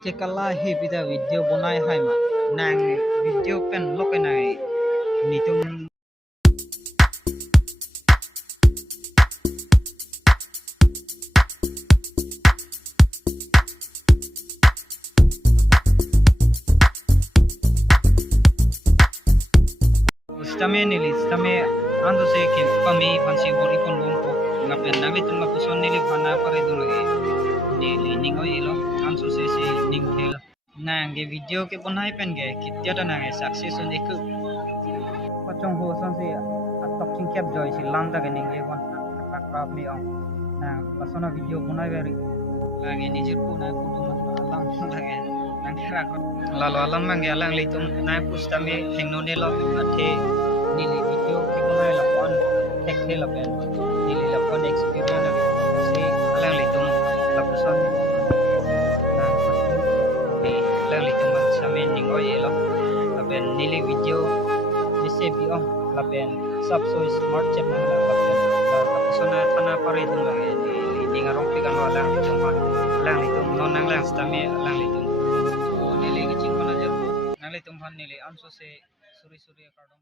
Cekala hi bida video bonai hai ma nang video pen lokai nai nitum stame nili stame ando se ke pami pansi bori kon lompo ngapen nali tum ngapuson nili phana pare du lage nili ningoi ilo anso se ningo hela nang ge video ke bonai pen ge kitya ta nang success on ek pachong ho san se atok ching kep joy si lam ta ge ning ge kon akrab mi ong nang pasona video bonai beri lagi nijir ko na ko tu alam lage nang khara lalu alam mang ge alang litum na pustame hengno ne lo athe nili video ke bonai la kon tek the la pen nili la kon experience si alang litum la puson nang ni alang litum same ningoi elo la pen nili video jise bi oh la pen sub so smart chat na la pen la pusona thana pare dun la ni ningarong pikan lo alang litum non nang lang stame alang litum nili ke ching mana jar nang litum bhan nili anso se suri suri kardom